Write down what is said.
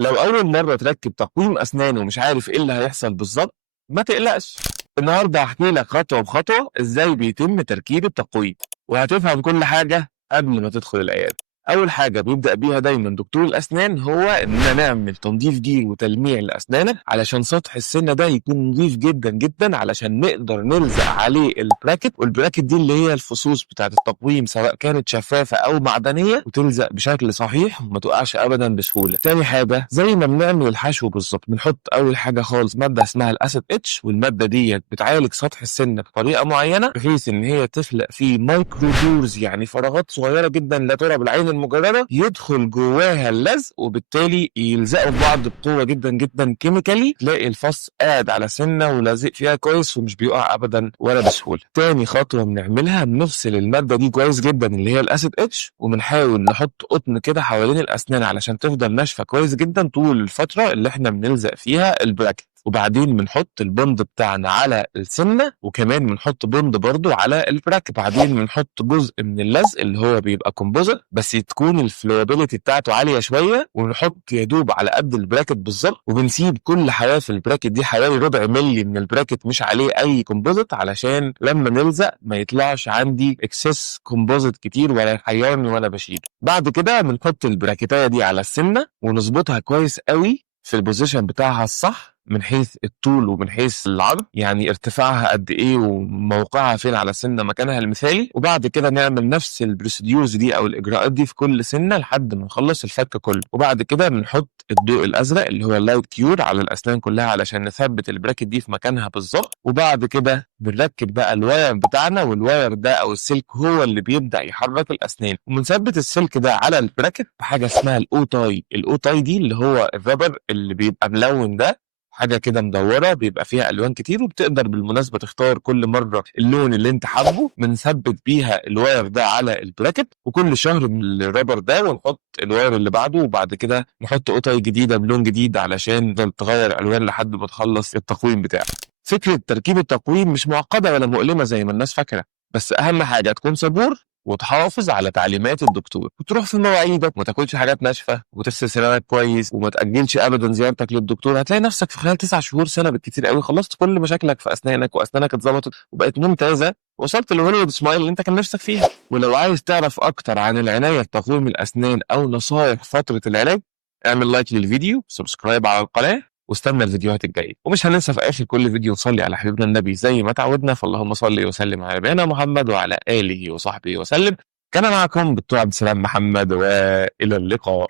لو أول مرة تركب تقويم أسنان ومش عارف إيه اللي هيحصل بالظبط، ما تقلقش. النهارده هحكي لك خطوة بخطوة إزاي بيتم تركيب التقويم، وهتفهم كل حاجة قبل ما تدخل العيادة. أول حاجة بيبدأ بيها دايما دكتور الأسنان هو إننا نعمل تنظيف جير وتلميع لأسنانك علشان سطح السنة ده يكون نظيف جدا جدا، علشان نقدر نلزق عليه البراكت، والبراكت دي اللي هي الفصوص بتاعة التقويم سواء كانت شفافة أو معدنية، وتلزق بشكل صحيح وما تقعش أبدا بسهولة. تاني حاجة زي ما بنعمل الحشو بالظبط، بنحط أول حاجة خالص مادة اسمها الأسيد اتش، والمادة دي بتعالج سطح السنة بطريقة معينة بحيث إن هي تخلق فيه مايكرو بورز، يعني فراغات صغيرة جدا لا ترى بالعين المجردة، يدخل جواها اللزق وبالتالي يلزقوا في بعض بقوة جدا جدا كيميكالي، تلاقي الفص قاعد على سنة ولازق فيها كويس ومش بيقع أبدا ولا بسهولة. تاني خطوة بنعملها بنفصل المادة دي كويس جدا اللي هي الأسيد اتش، وبنحاول نحط قطن كده حوالين الأسنان علشان تفضل ناشفة كويس جدا طول الفترة اللي احنا بنلزق فيها البراكت. وبعدين بنحط البند بتاعنا على السنة، وكمان بنحط بند برضو على البراكت. بعدين بنحط جزء من اللزق اللي هو بيبقى كومبوزيت بس تكون الفلويبيليتي بتاعته عالية شوية، ونحط يا دوب على قد البراكت بالظبط، وبنسيب كل حواف البراكت دي حوالي ربع ملي من البراكت مش عليه أي كومبوزيت، علشان لما نلزق ما يطلعش عندي اكسس كومبوزيت كتير ولا حيرني ولا بشيل. بعد كده بنحط البراكتاية دي على السنة ونظبطها كويس قوي في البوزيشن بتاعها الصح من حيث الطول ومن حيث العرض، يعني ارتفاعها قد ايه وموقعها فين على السنه مكانها المثالي. وبعد كده نعمل نفس البروسيديورز دي او الاجراءات دي في كل سنه لحد ما نخلص الفك كله. وبعد كده بنحط الضوء الازرق اللي هو اللايت كيور على الاسنان كلها علشان نثبت البراكت دي في مكانها بالظبط. وبعد كده بنركب بقى الواير بتاعنا، والواير ده او السلك هو اللي بيبدا يحرك الاسنان، وبنثبت السلك ده على البراكت بحاجه اسمها الاوتاي. الاوتاي دي اللي هو الرابر اللي بيبقى ملون ده، حاجة كده مدورة بيبقى فيها ألوان كتير، وبتقدر بالمناسبة تختار كل مرة اللون اللي انت حابه. بنثبت بيها الواير ده على البراكت، وكل شهر من الرابر ده ونحط الواير اللي بعده، وبعد كده نحط قطعة جديدة بلون جديد علشان تغير ألوان لحد ما تخلص التقويم بتاعك. فكرة تركيب التقويم مش معقدة ولا مؤلمة زي ما الناس فاكرة، بس أهم حاجة تكون صبور وتحافظ على تعليمات الدكتور، وتروح في مواعيدك وما تاكلش حاجات ناشفه، وتغسل سنانك كويس، وما تاجلش ابدا زيارتك للدكتور. هتلاقي نفسك في خلال 9 شهور سنه بالكتير قوي خلصت كل مشاكلك في اسنانك، واسنانك اتظبطت وبقت ممتازه، وصلت للهوليوود سمايل اللي انت كان نفسك فيها. ولو عايز تعرف اكتر عن العنايه بتقويم الاسنان او نصائح فتره العلاج، اعمل لايك للفيديو، سبسكرايب على القناه، واستنى الفيديوهات الجايه. ومش هننسى في اخر كل فيديو نصلي على حبيبنا النبي زي ما تعودنا، فاللهم صل وسلم على نبينا محمد وعلى اله وصحبه وسلم. كان معكم دكتور عبد السلام محمد، والى اللقاء.